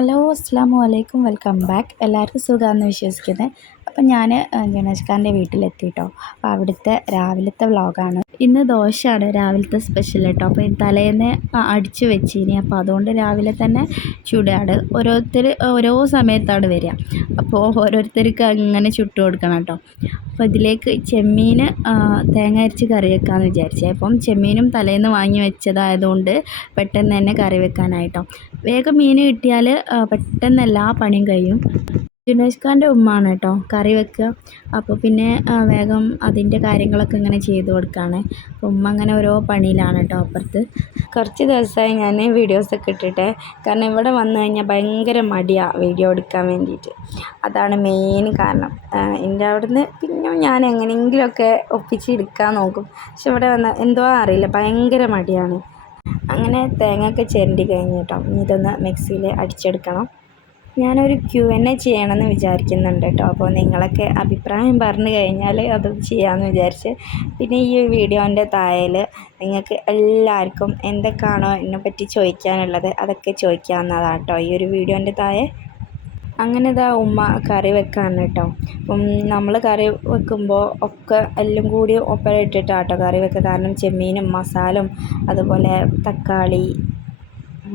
അസ്സാം വലൈക്കും welcome back. എല്ലാവർക്കും സുഖമാണെന്ന് വിശ്വസിക്കുന്നത് അപ്പം ഞാൻ ഗണേഷ് ഖാന്റെ വീട്ടിലെത്തി കേട്ടോ അപ്പോൾ അവിടുത്തെ രാവിലത്തെ വ്ളോഗാണ്. ഇന്ന് ദോശയാണ് രാവിലത്തെ സ്പെഷ്യൽ കേട്ടോ അപ്പോൾ തലേന്ന് അടിച്ചു വെച്ചിനി. അപ്പോൾ അതുകൊണ്ട് രാവിലെ തന്നെ ചുടാട് ഓരോരുത്തർ ഓരോ സമയത്താണ് വരിക. അപ്പോൾ ഓരോരുത്തർക്ക് അങ്ങനെ ചുട്ടു കൊടുക്കണം കേട്ടോ അപ്പോൾ ഇതിലേക്ക് ചെമ്മീൻ തേങ്ങ അരച്ച് കറി വെക്കാമെന്ന് വിചാരിച്ചേ. അപ്പം ചെമ്മീനും തലേന്ന് വാങ്ങി വെച്ചതായതുകൊണ്ട് പെട്ടെന്ന് തന്നെ കറി വെക്കാനായിട്ടോ. വേഗം മീൻ കിട്ടിയാൽ പെട്ടെന്ന് എല്ലാ പണിയും കഴിയും. ദിനേശ് ഖാന്റെ ഉമ്മയാണ് കേട്ടോ. കറി വെക്കുക. അപ്പോൾ പിന്നെ വേഗം അതിന്റെ കാര്യങ്ങളൊക്കെ ഇങ്ങനെ ചെയ്ത് കൊടുക്കുകയാണ്. ഉമ്മ അങ്ങനെ ഓരോ പണിയിലാണ് കേട്ടോ അപ്പുറത്ത്. കുറച്ച് ദിവസമായി ഞാൻ വീഡിയോസൊക്കെ ഇട്ടിട്ടെ. കാരണം ഇവിടെ വന്നു കഴിഞ്ഞാൽ ഭയങ്കര മടിയാണ് വീഡിയോ എടുക്കാൻ വേണ്ടിയിട്ട്. അതാണ് മെയിൻ കാരണം. എന്റെ അവിടുന്ന് പിന്നെ ഞാൻ എങ്ങനെയെങ്കിലുമൊക്കെ ഒപ്പിച്ചെടുക്കാൻ നോക്കും. പക്ഷെ ഇവിടെ വന്ന എന്തോ അറിയില്ല. ഭയങ്കര മടിയാണ്. അങ്ങനെ തേങ്ങയൊക്കെ ചിരണ്ടി കഴിഞ്ഞ് കേട്ടോ. ഇനി ഇതൊന്ന് മിക്സിയിൽ അടിച്ചെടുക്കണം. ഞാനൊരു ക്യു എൻ എ ചെയ്യണമെന്ന് വിചാരിക്കുന്നുണ്ട് കേട്ടോ. അപ്പോൾ നിങ്ങളൊക്കെ അഭിപ്രായം പറഞ്ഞു കഴിഞ്ഞാൽ അത് ചെയ്യാമെന്ന് വിചാരിച്ച്. പിന്നെ ഈ വീഡിയോന്റെ താഴയിൽ നിങ്ങൾക്ക് എല്ലാവർക്കും എന്തൊക്കെയാണോ എന്നെപ്പറ്റി ചോദിക്കാനുള്ളത് അതൊക്കെ ചോദിക്കാവുന്നതാണ് കേട്ടോ. ഈ ഒരു വീഡിയോന്റെ താഴെ അങ്ങനെ ഇതാ ഉമ്മ കറി വെക്കാണ് കേട്ടോ. അപ്പം നമ്മൾ കറി വെക്കുമ്പോൾ ഒക്കെ എല്ലാം കൂടി ഒപ്പം ഇട്ടിട്ടാണ് കേട്ടോ കറി വെക്കുക. കാരണം ചെമ്മീനും മസാലയും അതുപോലെ തക്കാളി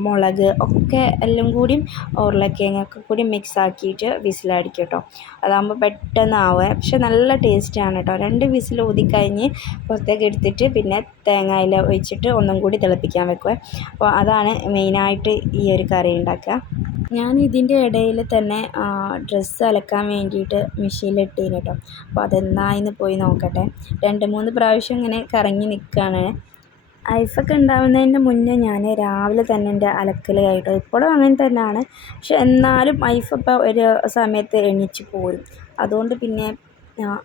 മുളക് ഒക്കെ എല്ലാം കൂടിയും ഉരുളക്കിഴങ്ങൊക്കെ കൂടി മിക്സ് ആക്കിയിട്ട് വിസിലടിക്കും കേട്ടോ അതാകുമ്പോൾ പെട്ടെന്ന് പക്ഷെ നല്ല ടേസ്റ്റാണ് കേട്ടോ രണ്ട് വിസിൽ ഊതിക്കഴിഞ്ഞ് പുറത്തേക്ക് എടുത്തിട്ട് പിന്നെ തേങ്ങയിൽ ഒഴിച്ചിട്ട് ഒന്നും കൂടി തിളപ്പിക്കാൻ വെക്കുക അപ്പോൾ അതാണ് മെയിനായിട്ട് ഈ ഒരു കറി ഉണ്ടാക്കുക ഞാൻ ഇതിന്റെ ഇടയിൽ തന്നെ ഡ്രസ്സ് അലക്കാൻ വേണ്ടിയിട്ട് മെഷീനിലിട്ടീന് കേട്ടോ അപ്പോൾ അതെന്തായെന്ന് പോയി നോക്കട്ടെ. രണ്ട് മൂന്ന് പ്രാവശ്യം ഇങ്ങനെ കറങ്ങി നിൽക്കുകയാണ് ഐഫൊക്കെ ഉണ്ടാവുന്നതിന്റെ മുന്നേ ഞാൻ രാവിലെ തന്നെ എന്റെ അലക്കൽ കഴിയും ഇപ്പോഴും അങ്ങനെ തന്നെയാണ്. പക്ഷെ എന്നാലും ഐഫ് ഇപ്പോൾ ഒരു സമയത്ത് എണീച്ച് പോരും. അതുകൊണ്ട് പിന്നെ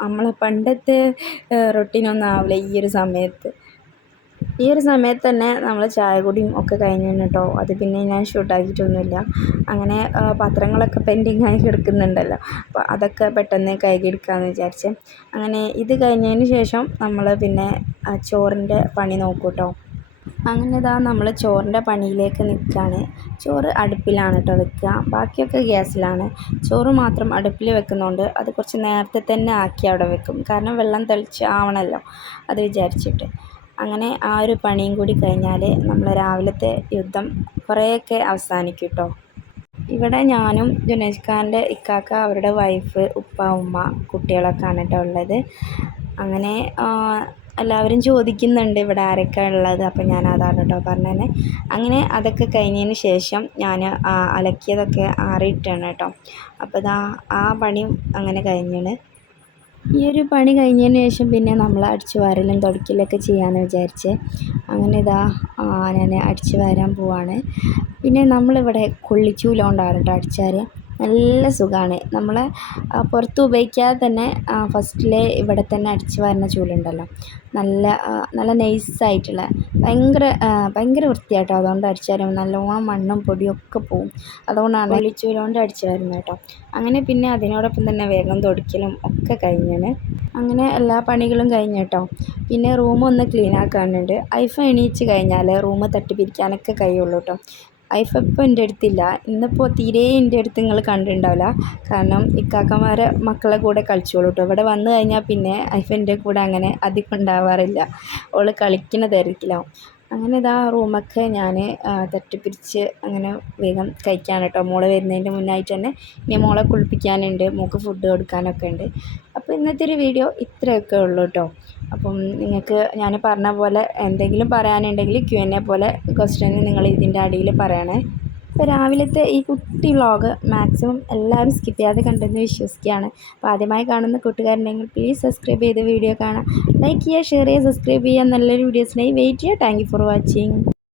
നമ്മളെ പണ്ടത്തെ റൊട്ടീനൊന്നും ആവില്ല ഈ ഒരു സമയത്ത്. ഈ ഒരു സമയത്ത് തന്നെ നമ്മൾ ചായ കുടിയും ഒക്കെ കഴിഞ്ഞു കേട്ടോ. അത് പിന്നെ ഞാൻ ഷൂട്ടാക്കിയിട്ടൊന്നുമില്ല അങ്ങനെ പത്രങ്ങളൊക്കെ പെൻഡിങ് ആയി കിടക്കുന്നുണ്ടല്ലോ. അപ്പോൾ അതൊക്കെ പെട്ടെന്ന് കഴുകിയെടുക്കാമെന്ന് വിചാരിച്ച്. അങ്ങനെ ഇത് കഴിഞ്ഞതിന് ശേഷം നമ്മൾ പിന്നെ ചോറിന്റെ പണി നോക്കും കേട്ടോ. അങ്ങനെ ഇതാ നമ്മൾ ചോറിന്റെ പണിയിലേക്ക് നിൽക്കുകയാണ് ചോറ് അടുപ്പിലാണ് കേട്ടോ വെക്കുക. ബാക്കിയൊക്കെ ഗ്യാസിലാണ്. ചോറ് മാത്രം അടുപ്പിൽ വെക്കുന്നതുകൊണ്ട് അത് കുറച്ച് നേരത്തെ തന്നെ ആക്കി അവിടെ വെക്കും. കാരണം വെള്ളം തെളിച്ച് ആവണമല്ലോ അത് വിചാരിച്ചിട്ട്. അങ്ങനെ ആ ഒരു പണിയും കൂടി കഴിഞ്ഞാൽ നമ്മൾ രാവിലത്തെ യുദ്ധം കുറേയൊക്കെ അവസാനിക്കും കേട്ടോ. ഇവിടെ ഞാനും ജുനേഷ് ഖാന്റെ ഇക്കാക്ക അവരുടെ വൈഫ് ഉപ്പ ഉമ്മ കുട്ടികളൊക്കെയാണ് കേട്ടോ ഉള്ളത്. അങ്ങനെ എല്ലാവരും ചോദിക്കുന്നുണ്ട് ഇവിടെ ആരൊക്കെ ഉള്ളത് അപ്പം ഞാൻ അതാണ് കേട്ടോ പറഞ്ഞത്. അങ്ങനെ അതൊക്കെ കഴിഞ്ഞതിന് ശേഷം ഞാൻ അലക്കിയതൊക്കെ ആറിയിട്ടാണ് കേട്ടോ. അപ്പോൾ ഇതാ ആ പണിയും അങ്ങനെ കഴിഞ്ഞാണ്. ഈ ഒരു പണി കഴിഞ്ഞതിന് ശേഷം പിന്നെ നമ്മൾ അടിച്ച് വാരലും തുടക്കലൊക്കെ ചെയ്യാമെന്ന് വിചാരിച്ച് അങ്ങനെ ഇതാ ഞാൻ അടിച്ച് വാരാൻ പോവാണ്. പിന്നെ നമ്മളിവിടെ കൊള്ളിച്ചൂല കൊണ്ടാണ് കേട്ടോ അടിച്ച് നല്ല സുഖമാണ് നമ്മൾ പുറത്ത് ഉപയോഗിക്കാതെ തന്നെ ഫസ്റ്റിലെ ഇവിടെ തന്നെ അടിച്ച് വാരുന്ന ചൂലുണ്ടല്ലോ. നല്ല നല്ല നൈസായിട്ടുള്ള ഭയങ്കര ഭയങ്കര വൃത്തിയായിട്ടോ അതുകൊണ്ട് അടിച്ച് വാരുമ്പോൾ നല്ലോണം മണ്ണും പൊടിയും ഒക്കെ പോവും. അതുകൊണ്ടാണ് ഒളിച്ചൂലുകൊണ്ട് അടിച്ച് വരുന്നത് കേട്ടോ. അങ്ങനെ പിന്നെ അതിനോടൊപ്പം തന്നെ വേഗം തുടയ്ക്കലും ഒക്കെ കഴിഞ്ഞാണ്. അങ്ങനെ എല്ലാ പണികളും കഴിഞ്ഞ് കേട്ടോ. പിന്നെ റൂം ഒന്ന് ക്ലീൻ ആക്കാനുണ്ട് ഐഫ എണീച്ച് കഴിഞ്ഞാൽ റൂം തട്ടിപ്പിരിക്കാനൊക്കെ കഴിയുള്ളൂ കേട്ടോ. ഐഫ് ഇപ്പോൾ എന്റെ അടുത്തില്ല. ഇന്നിപ്പോൾ തീരെ എന്റെ അടുത്ത് നിങ്ങൾ കണ്ടിട്ടുണ്ടാവില്ല. കാരണം ഇക്കാക്കന്മാരെ മക്കളെ കൂടെ കളിച്ചോളൂ കേട്ടോ ഇവിടെ വന്നു കഴിഞ്ഞാൽ പിന്നെ ഐഫ് എന്റെ കൂടെ അങ്ങനെ അധികം ഉണ്ടാവാറില്ല. ഓൾ കളിക്കുന്ന തിരക്കിലാവും അങ്ങനെ ഇതാ റൂമൊക്കെ ഞാൻ തട്ടിപ്പിരിച്ച് അങ്ങനെ വേഗം കഴിക്കാൻ കേട്ടോ മോളെ വരുന്നതിന്റെ മുന്നായിട്ട് തന്നെ ഇനി മോളെ കുളിപ്പിക്കാനുണ്ട് മോൾക്ക് ഫുഡ് കൊടുക്കാനൊക്കെ ഉണ്ട്. അപ്പോൾ ഇന്നത്തെ ഒരു വീഡിയോ ഇത്രയൊക്കെ ഉള്ളൂ കേട്ടോ അപ്പം നിങ്ങൾക്ക് ഞാൻ പറഞ്ഞ പോലെ എന്തെങ്കിലും പറയാനുണ്ടെങ്കിൽ ക്യു എൻ എ പോലെ ക്വസ്റ്റ്യൻ നിങ്ങൾ ഇതിന്റെ അടിയിൽ പറയണേ. അപ്പോൾ രാവിലത്തെ ഈ കുട്ടി വ്ളോഗ് മാക്സിമം എല്ലാവരും സ്കിപ്പ് ചെയ്യാതെ കണ്ടെന്ന് വിശ്വസിക്കുകയാണ്. അപ്പോൾ ആദ്യമായി കാണുന്ന കൂട്ടുകാരുണ്ടെങ്കിൽ പ്ലീസ് സബ്സ്ക്രൈബ് ചെയ്ത് വീഡിയോ കാണാം ലൈക്ക് ചെയ്യുക ഷെയർ ചെയ്യുക സബ്സ്ക്രൈബ് ചെയ്യുക. നല്ലൊരു വീഡിയോസിനായി വെയിറ്റ് ചെയ്യുക. Thank for watching